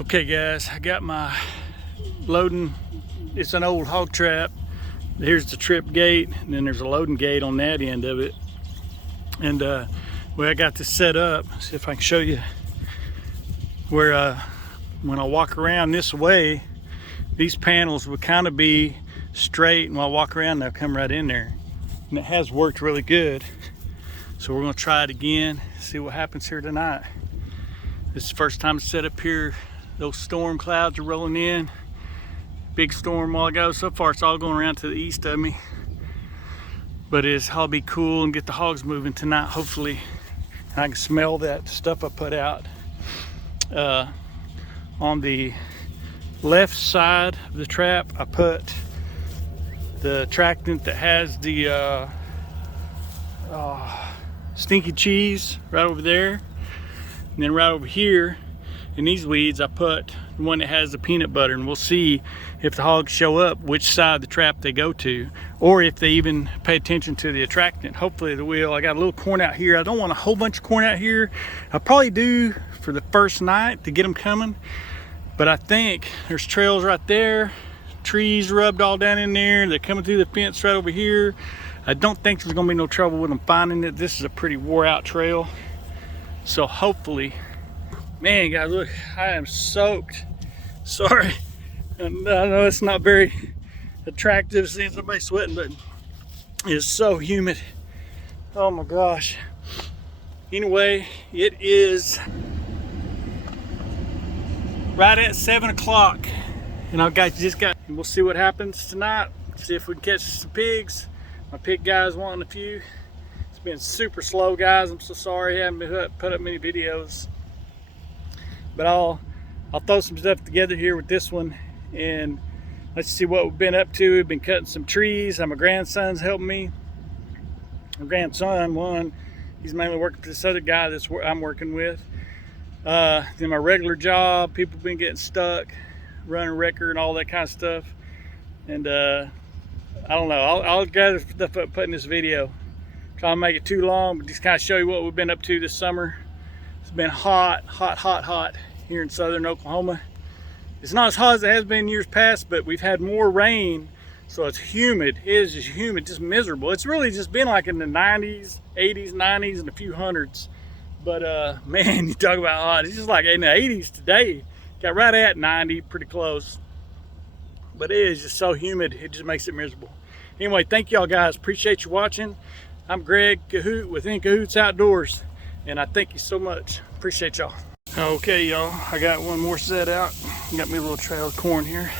Okay guys, I got my loading. It's an old hog trap. Here's the trip gate, and then there's a loading gate on that end of it. And where I got this set up, see if I can show you where when I walk around this way, these panels would kind of be straight, and when I walk around they'll come right in there. And it has worked really good. So we're gonna try it again, see what happens here tonight. This is the first time it's set up here. Those storm clouds are rolling in. Big storm a while ago. So far it's all going around to the east of me. But I'll be cool and get the hogs moving tonight, hopefully. I can smell that stuff I put out. On the left side of the trap, I put the attractant that has the stinky cheese right over there. And then right over here in these weeds, I put the one that has the peanut butter, and we'll see if the hogs show up, which side of the trap they go to, or if they even pay attention to the attractant. Hopefully they will. I got a little corn out here. I don't want a whole bunch of corn out here. I probably do for the first night to get them coming, but I think there's trails right there, trees rubbed all down in there. They're coming through the fence right over here. I don't think there's gonna be no trouble with them finding it. This is a pretty wore out trail. So hopefully, man guys, look, I am soaked. Sorry, I know it's not very attractive seeing somebody sweating, but it's so humid. Oh my gosh. Anyway, it is right at 7 o'clock, and we'll see what happens tonight. See if we can catch some pigs. My pig guy's wanting a few. Been super slow, guys. I'm so sorry I haven't put up many videos, but I'll throw some stuff together here with this one, and let's see what we've been up to. We've been cutting some trees. My grandson's helping me. My grandson, he's mainly working for this other guy I'm working with. Then my regular job, people have been getting stuck, running wrecker and all that kind of stuff, and I don't know. I'll gather stuff up, put in this video. Try to make it too long, but just kind of show you what we've been up to this summer. It's been hot here in southern Oklahoma. It's not as hot as it has been in years past, but we've had more rain, so it's humid. It is just humid, just miserable. It's really just been like in the 90s, 80s, 90s, and a few hundreds. But man, you talk about hot. It's just like in the 80s today. Got right at 90, pretty close. But it is just so humid, it just makes it miserable. Anyway, thank y'all guys. Appreciate you watching. I'm Greg Cahoot with In Cahoots Outdoors, and I thank you so much. Appreciate y'all. Okay, y'all, I got one more set out. Got me a little trail of corn here.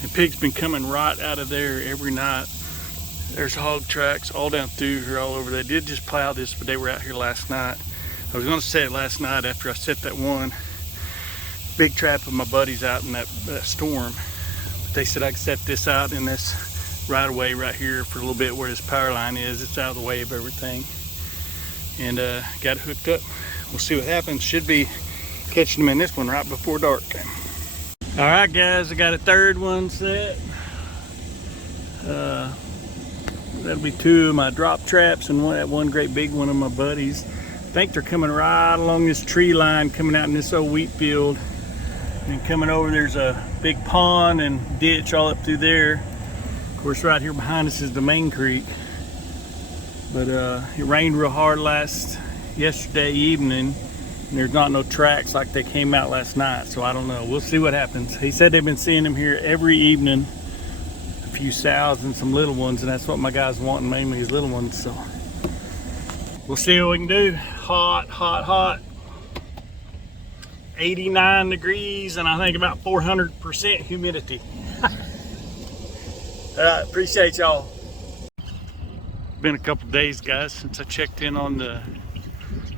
And pigs been coming right out of there every night. There's hog tracks all down through here, all over. They did just plow this, but they were out here last night. I was gonna set it last night after I set that one big trap of my buddies out in that storm. But they said I could set this out in this right away right here for a little bit where this power line is. It's out of the way of everything, and got it hooked up. We'll see what happens. Should be catching them in this one right before dark. All right guys, I got a third one set. That'll be two of my drop traps and that one great big one of my buddies. I think they're coming right along this tree line, coming out in this old wheat field, and coming over. There's a big pond and ditch all up through there. Of course, right here behind us is the main creek, but it rained real hard yesterday evening, and there's not no tracks like they came out last night, so I don't know. We'll see what happens. He said they've been seeing them here every evening, a few sows and some little ones, and that's what my guy's wanting, mainly his little ones, so we'll see what we can do. Hot. 89 degrees, and I think about 400% humidity. Alright, appreciate y'all. Been a couple days, guys, since I checked in on the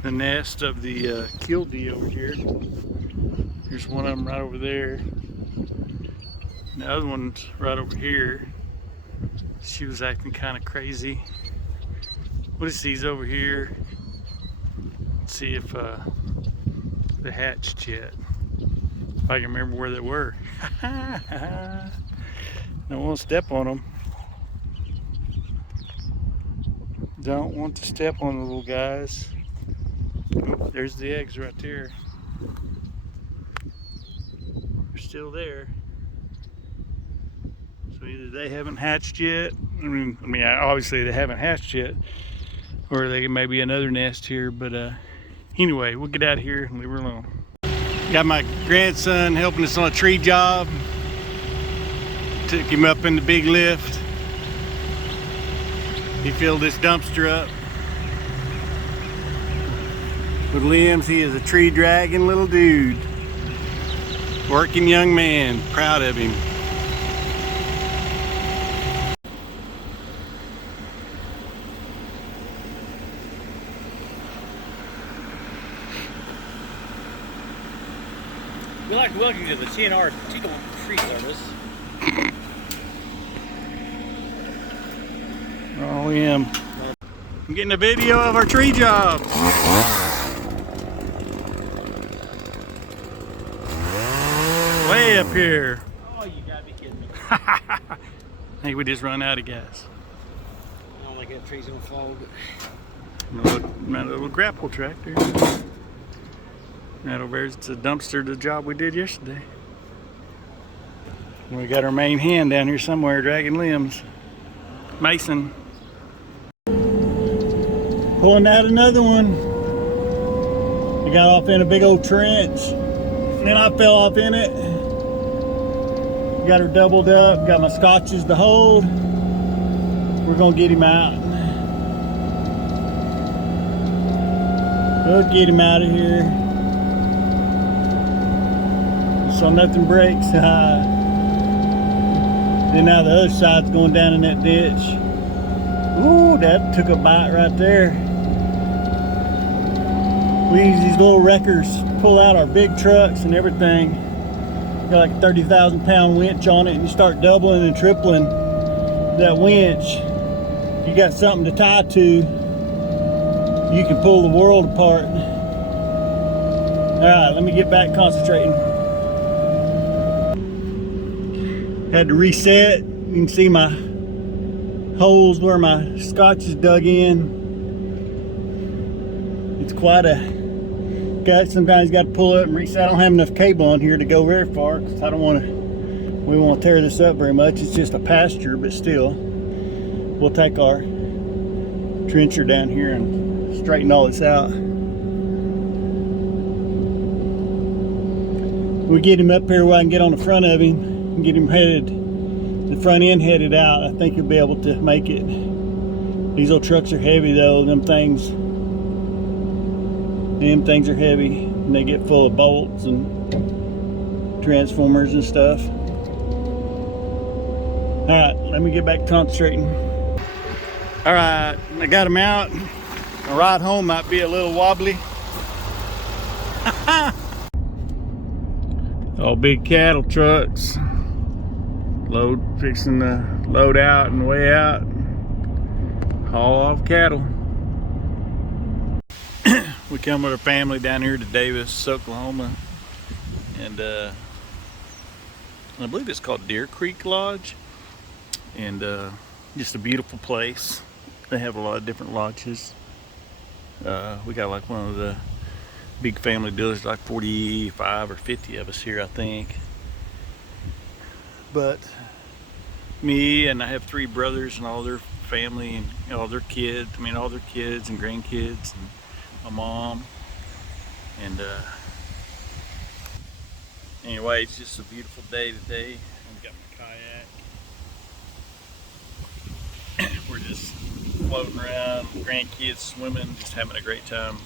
nest of the killdeer over here. Here's one of them right over there. And the other one's right over here. She was acting kind of crazy. We'll just see these over here. Let's see if they hatched yet. If I can remember where they were. Don't want to step on them. Don't want to step on the little guys. Oh, there's the eggs right there. still there. So either they haven't hatched yet. I mean, obviously they haven't hatched yet, or they may be another nest here. But anyway, we'll get out of here and leave her alone. Got my grandson helping us on a tree job. Took him up in the big lift. He filled this dumpster up with limbs. He is a tree dragging little dude. Working young man, proud of him. We'd like to welcome you to the TNR Teagle Tree Service. Oh, yeah. I'm getting a video of our tree job. Way up here. Oh, you gotta be kidding me. I think we just run out of gas. I don't think that tree's gonna fall. My little grapple tractor. Right over there, it's a dumpster, the job we did yesterday. We got our main hand down here somewhere dragging limbs. Mason. Pulling out another one. I got off in a big old trench. And then I fell off in it. Got her doubled up, got my scotches to hold. We're gonna get him out. We'll get him out of here. So nothing breaks. Then now the other side's going down in that ditch. Ooh, that took a bite right there. We use these little wreckers to pull out our big trucks and everything. Got like a 30,000 pound winch on it, and you start doubling and tripling that winch. You got something to tie to, you can pull the world apart. All right, let me get back concentrating. Had to reset. You can see my holes where my scotch is dug in. It's quite a guy. Sometimes got to pull up and reset. I don't have enough cable on here to go very far because I don't want to. We won't tear this up very much. It's just a pasture, but still, we'll take our trencher down here and straighten all this out. We get him up here where I can get on the front of him and get him headed, the front end headed out. I think he'll be able to make it. These old trucks are heavy though. Them things are heavy, and they get full of bolts and transformers and stuff. All right, let me get back concentrating. All right, I got him out. My ride home might be a little wobbly. All big cattle trucks. Fixing to load out and weigh out. Haul off cattle. We come with our family down here to Davis, Oklahoma. And I believe it's called Deer Creek Lodge. And just a beautiful place. They have a lot of different lodges. We got like one of the big family dealers, like 45 or 50 of us here, I think. But me, and I have 3 brothers and all their family and all their kids. I mean, all their kids and grandkids, and my mom. And anyway, it's just a beautiful day today. I've got my kayak. We're just floating around, grandkids swimming, just having a great time.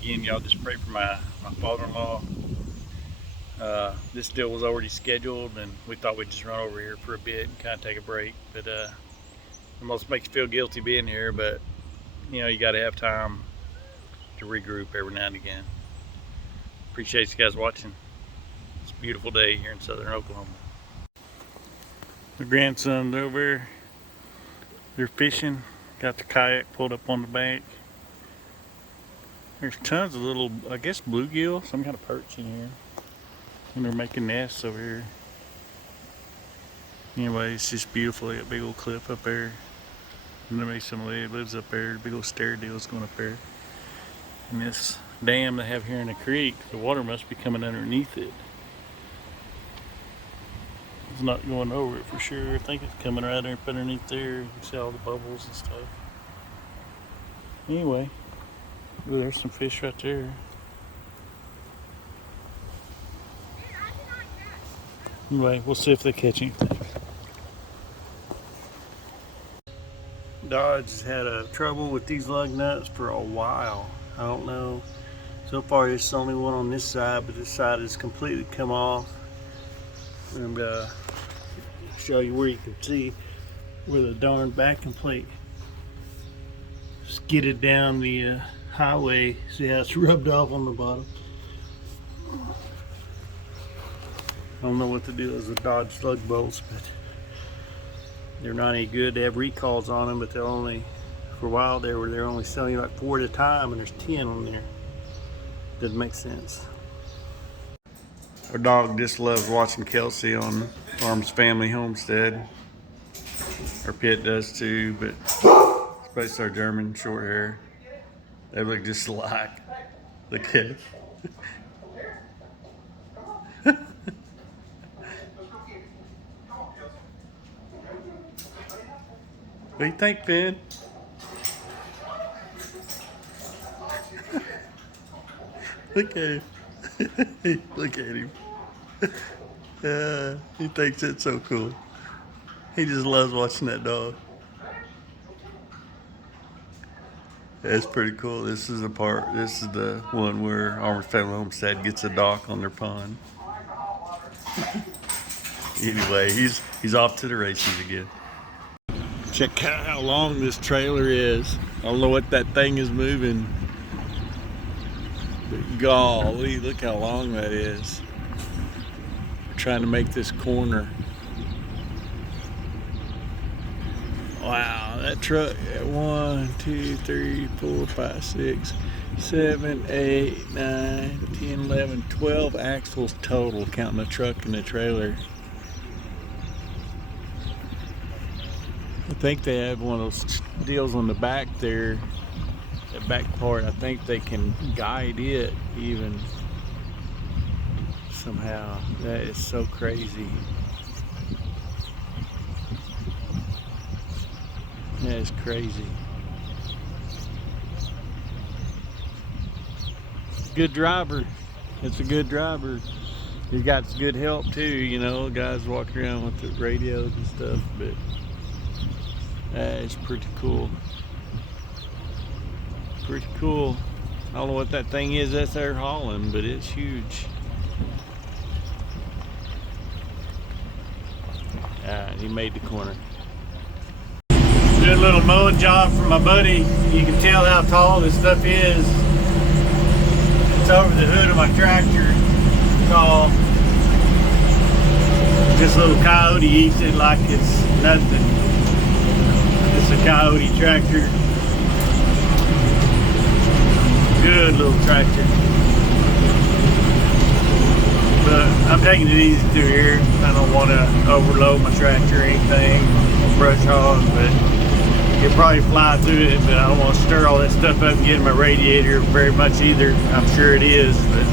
Again, y'all just pray for my father-in-law. This deal was already scheduled, and we thought we'd just run over here for a bit and kind of take a break. But it almost makes you feel guilty being here, but you know, you got to have time to regroup every now and again. Appreciate you guys watching. It's a beautiful day here in southern Oklahoma. The grandson's over there. They're fishing. Got the kayak pulled up on the bank. There's tons of little, I guess, bluegill, some kind of perch in here. And they're making nests over here. Anyway, it's just beautiful. They got a big old cliff up there. And there may somebody lives up there. Big old stair deal's going up there. And this dam they have here in the creek. The water must be coming underneath it. It's not going over it for sure. I think it's coming right up underneath there. You can see all the bubbles and stuff. Anyway, ooh, there's some fish right there. Anyway, we'll see if they catch anything. Dodge has had a trouble with these lug nuts for a while. I don't know. So far, it's the only one on this side, but this side has completely come off. And show you where you can see where the darn backing plate skidded down the highway. See how it's rubbed off on the bottom? I don't know what the deal is with Dodge slug bolts, but they're not any good. They have recalls on them, but they're only, for a while there, where they're only selling like 4 at a time, and there's 10 on there. Doesn't make sense. Our dog just loves watching Kelsey on Arm's Family Homestead. Our pit does too, but especially our German short hair. They look just alike. Look at it. What do you think, Ben? Look at him. Look at him. He thinks it's so cool. He just loves watching that dog. That's pretty cool. This is the one where our Family Homestead gets a dock on their pond. Anyway, he's off to the races again. Check out how long this trailer is. I don't know what that thing is moving. But golly, look how long that is. We're trying to make this corner. Wow, that truck, 1, 2, 3, 4, 5, 6, 7, 8, 9, 10, 11, 12 axles total, counting the truck and the trailer. I think they have one of those deals on the back there, that back part. I think they can guide it even somehow. That is so crazy. That is crazy. Good driver. It's a good driver. He's got good help too, you know, guys walking around with the radios and stuff, but that is pretty cool. Pretty cool. I don't know what that thing is that's there hauling, but it's huge. Alright, he made the corner. Doing a little mowing job for my buddy. You can tell how tall this stuff is. It's over the hood of my tractor. Tall. This little coyote eats it like it's nothing. It's a coyote tractor. Good little tractor. But I'm taking it easy through here. I don't want to overload my tractor or anything. Brush hog, but it'll probably fly through it, but I don't want to stir all that stuff up and get in my radiator very much either. I'm sure it is, but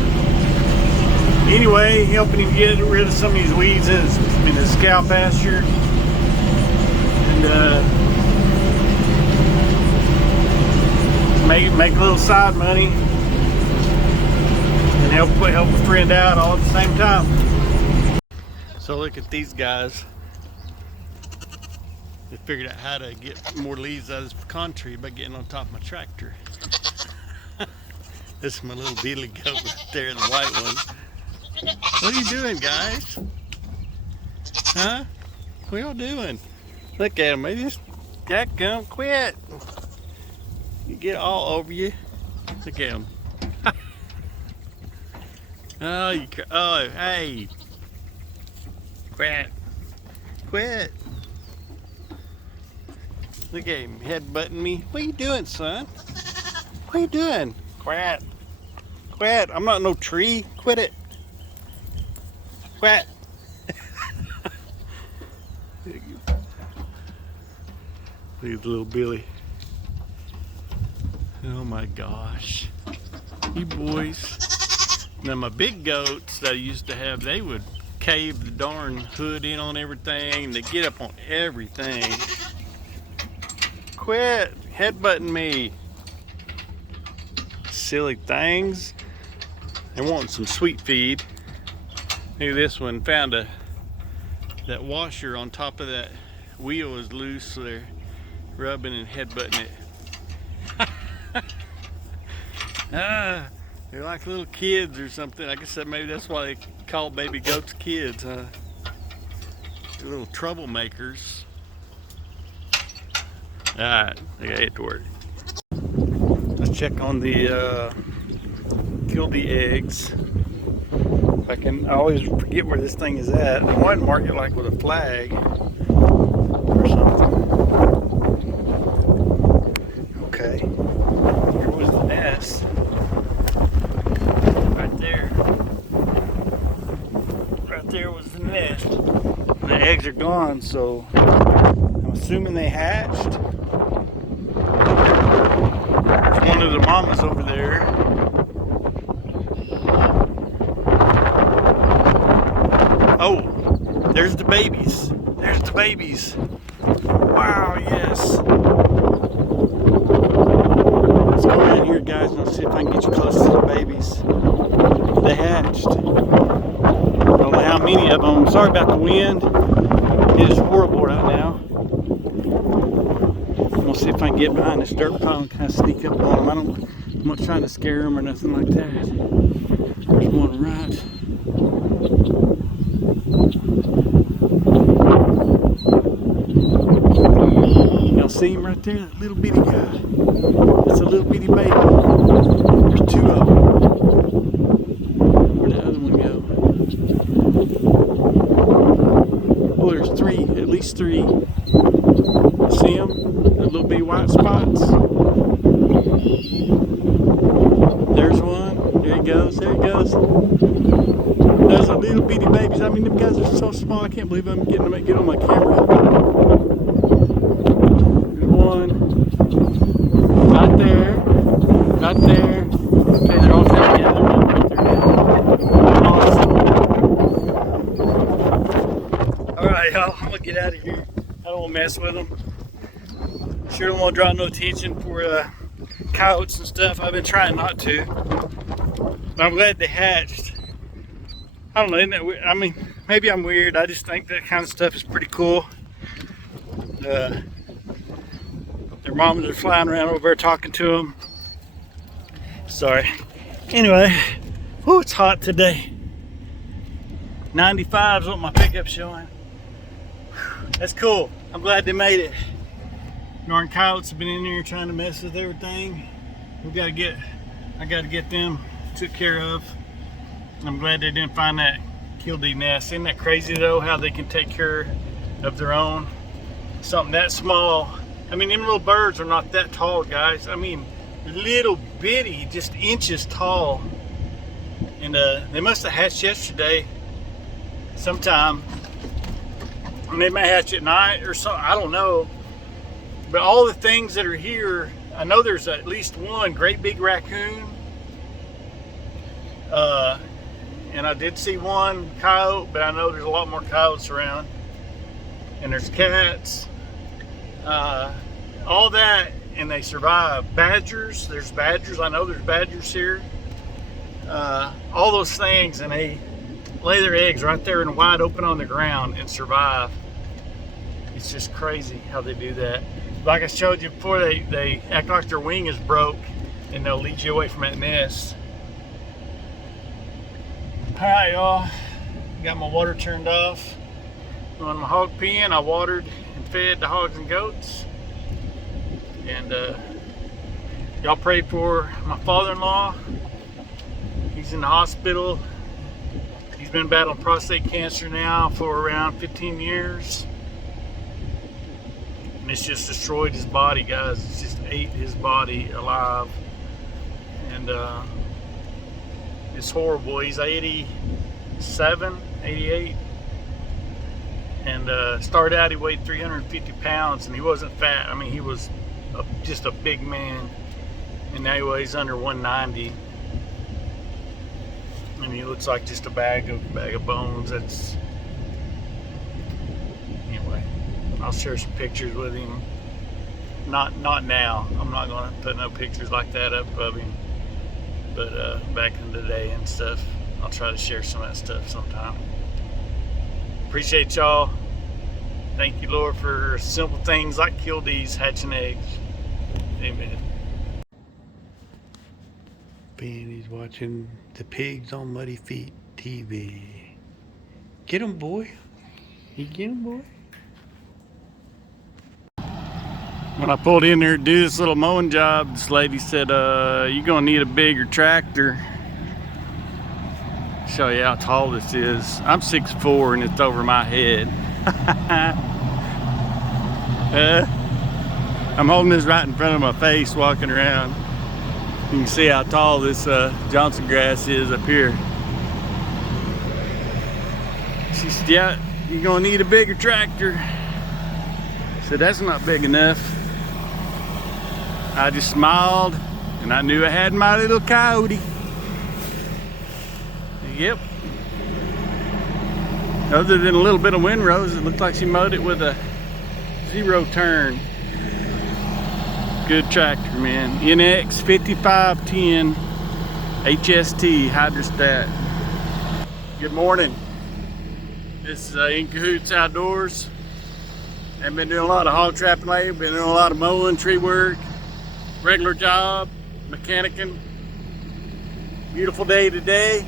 anyway, helping him get rid of some of these weeds in his cow pasture, and make a little side money and help a friend out all at the same time. So look at these guys. They figured out how to get more leaves out of this pecan tree by getting on top of my tractor. This is my little beetly goat right there, the white one. What are you doing, guys? Huh? What y'all doing? Look at him. They just got come quit. You get all over you. Look at him. Oh, hey. Quit. Quit. Look at him headbutting me. What are you doing, son? What are you doing? Quit. Quit. I'm not no tree. Quit it. Quit. Look at the little Billy. Oh my gosh. You boys. Now my big goats that I used to have, they would cave the darn hood in on everything. They get up on everything. Quit headbutting me. Silly things. They want some sweet feed. Maybe this one found that washer on top of that wheel is loose, so they're rubbing and headbutting it. They're like little kids or something. I guess maybe that's why they call baby goats kids, huh? They're little troublemakers. Alright, I gotta get to work. Let's check on the gildy eggs. I always forget where this thing is at. I wanted to mark it like with a flag or something. Okay, here was the nest. Right there. Right there was the nest. And the eggs are gone, so I'm assuming they hatched. There's one of the mamas over there. Oh, there's the babies. There's the babies. Wow, yes. Let's go around here, guys, and I'll see if I can get you close to the babies. They hatched. I don't know how many of them. Sorry about the wind. It is horrible right now. I'm gonna see if I can get behind this dirt pile and kind of sneak up on them. I'm not trying to scare them or nothing like that. There's one right. Y'all see him right there? That little bitty guy. That's a little bitty baby. There's two of them. Where'd the other one go? Oh, there's three. At least three. See them? The little bitty white spots. There's one. There he goes. There he goes. Those are little bitty babies. I mean, them guys are so small. I can't believe I'm getting them get on my camera. There's one. Right there. Right there. Okay, they're all together. Right there now. Awesome. Alright, y'all. I'm going to get out of here. I don't want to mess with them. Sure don't want to draw no attention for coyotes and stuff. I've been trying not to. But I'm glad they hatched. I don't know, isn't that weird? I mean, maybe I'm weird. I just think that kind of stuff is pretty cool. Their moms are flying around over there talking to them. Sorry. Anyway, oh, it's hot today. 95 is what my pickup's showing. That's cool. I'm glad they made it. Darn coyotes have been in here trying to mess with everything. I got to get them took care of. I'm glad they didn't find that killdeer nest. Isn't that crazy though, how they can take care of their own? Something that small. I mean, them little birds are not that tall, guys. I mean, little bitty, just inches tall. And they must have hatched yesterday sometime. And they may hatch at night or something, I don't know. But all the things that are here, I know there's at least one great big raccoon. And I did see one coyote, but I know there's a lot more coyotes around. And there's cats. All that, and they survive. Badgers, there's badgers. I know there's badgers here. All those things, and they lay their eggs right there and wide open on the ground and survive. It's just crazy how they do that. Like I showed you before, they act like their wing is broke, and they'll lead you away from that nest. Alright, y'all, got my water turned off. On my hog pen, I watered and fed the hogs and goats. And y'all pray for my father-in-law. He's in the hospital. He's been battling prostate cancer now for around 15 years. And it's just destroyed his body, guys. It's just ate his body alive. And it's horrible. He's 87, 88. And started out, he weighed 350 pounds, and he wasn't fat. I mean, he was just a big man. And now he weighs under 190. And he looks like just a bag of bones. That's anyway. I'll share some pictures with him. Not now. I'm not gonna put no pictures like that up of him. But back in the day and stuff, I'll try to share some of that stuff sometime. Appreciate y'all. Thank you, Lord, for simple things like kildees, hatching eggs. Amen. Benny's watching the Pigs on Muddy Feet TV. Get him, boy. You get him, boy. When I pulled in there to do this little mowing job, this lady said, you're gonna need a bigger tractor. Show you how tall this is. I'm 6'4" and it's over my head. I'm holding this right in front of my face walking around. You can see how tall this Johnson grass is up here. She said, yeah, you're gonna need a bigger tractor. I said, that's not big enough. I just smiled and I knew I had my little coyote. Yep. Other than a little bit of windrows, it looked like she mowed it with a 0 turn. Good tractor, man. NX 5510 HST hydrostat. Good morning. This is In Cahoots Outdoors. I've been doing a lot of hog trapping lately. Been doing a lot of mowing, tree work, regular job, mechanicking. Beautiful day today.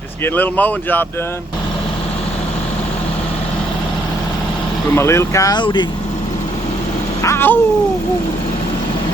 Just getting a little mowing job done. With my little coyote. Ow!